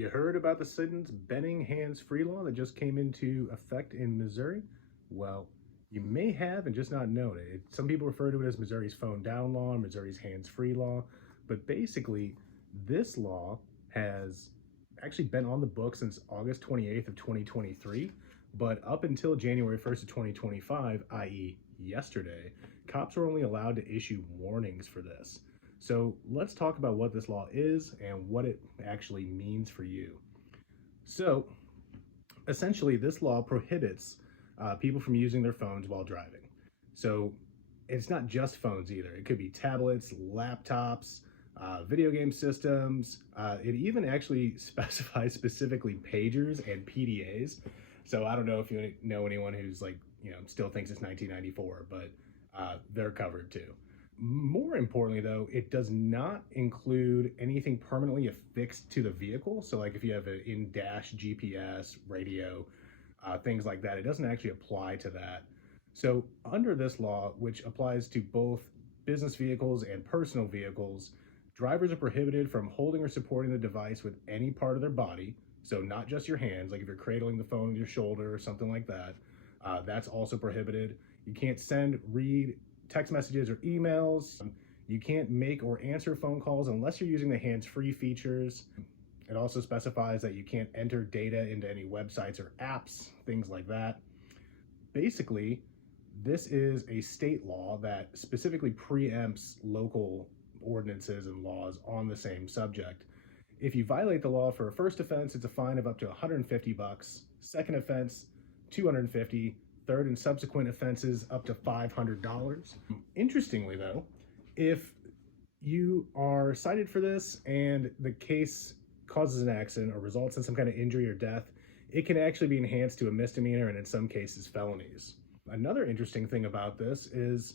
You heard about the sentence banning hands-free law that just came into effect in Missouri? Well, you may have and just not known it. Some people refer to it as Missouri's phone down law, Missouri's hands-free law, but basically, this law has actually been on the books since August 28th of 2023, but up until January 1st of 2025, i.e. yesterday, cops were only allowed to issue warnings for this. So let's talk about what this law is and what it actually means for you. So essentially, this law prohibits people from using their phones while driving. So it's not just phones either. It could be tablets, laptops, video game systems. It even actually specifies specifically pagers and PDAs. So I don't know if you know anyone who's like, still thinks it's 1994, but they're covered too. More importantly, though, it does not include anything permanently affixed to the vehicle. So like if you have an in-dash GPS, radio, things like that, it doesn't actually apply to that. So under this law, which applies to both business vehicles and personal vehicles, drivers are prohibited from holding or supporting the device with any part of their body. So not just your hands, like if you're cradling the phone with your shoulder or something like that, that's also prohibited. You can't send, read, text messages or emails. You can't make or answer phone calls unless you're using the hands-free features. It also specifies that you can't enter data into any websites or apps, things like that. Basically, this is a state law that specifically preempts local ordinances and laws on the same subject. If you violate the law for a first offense, it's a fine of up to $150. Second offense, $250. Third and subsequent offenses up to $500. Interestingly though, if you are cited for this and the case causes an accident or results in some kind of injury or death, it can actually be enhanced to a misdemeanor and in some cases felonies. Another interesting thing about this is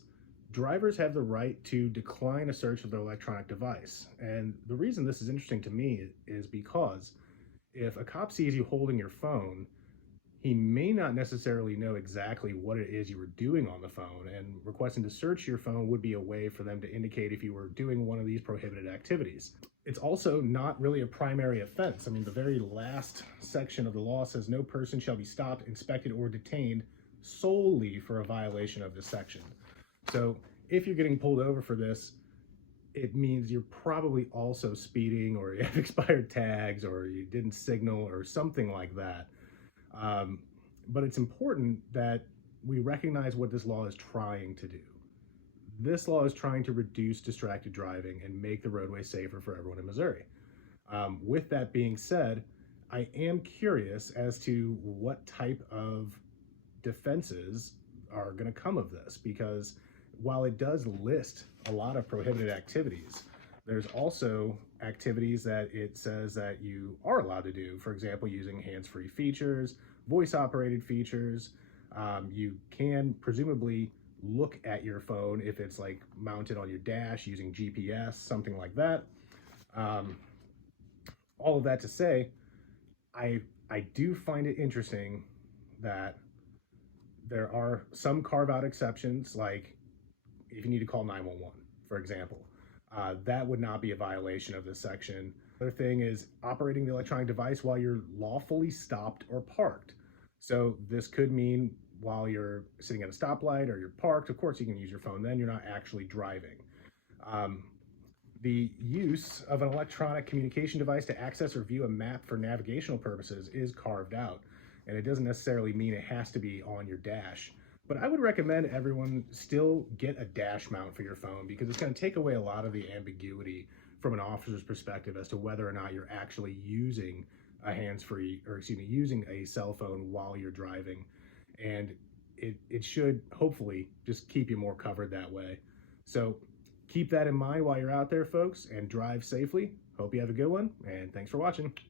drivers have the right to decline a search of their electronic device. And the reason this is interesting to me is because if a cop sees you holding your phone, he may not necessarily know exactly what it is you were doing on the phone, and requesting to search your phone would be a way for them to indicate if you were doing one of these prohibited activities. It's also not really a primary offense. I mean, the very last section of the law says no person shall be stopped, inspected, or detained solely for a violation of this section. So if you're getting pulled over for this, it means you're probably also speeding, or you have expired tags, or you didn't signal, or something like that. But it's important that we recognize what this law is trying to do. This law is trying to reduce distracted driving and make the roadway safer for everyone in Missouri. With that being said, I am curious as to what type of defenses are going to come of this, because while it does list a lot of prohibited activities, there's also activities that it says that you are allowed to do. For example, using hands-free features, voice-operated features. You can presumably look at your phone if it's like mounted on your dash using GPS, something like that. All of that to say, I do find it interesting that there are some carve-out exceptions, like if you need to call 911, for example. That would not be a violation of this section. Other thing is operating the electronic device while you're lawfully stopped or parked. So this could mean while you're sitting at a stoplight or you're parked, of course you can use your phone then, you're not actually driving. The use of an electronic communication device to access or view a map for navigational purposes is carved out, and it doesn't necessarily mean it has to be on your dash. But I would recommend everyone still get a dash mount for your phone, because it's going to take away a lot of the ambiguity from an officer's perspective as to whether or not you're actually using a hands-free, or using a cell phone while you're driving. And it should hopefully just keep you more covered that way. So keep that in mind while you're out there, folks, and drive safely. Hope you have a good one, and thanks for watching.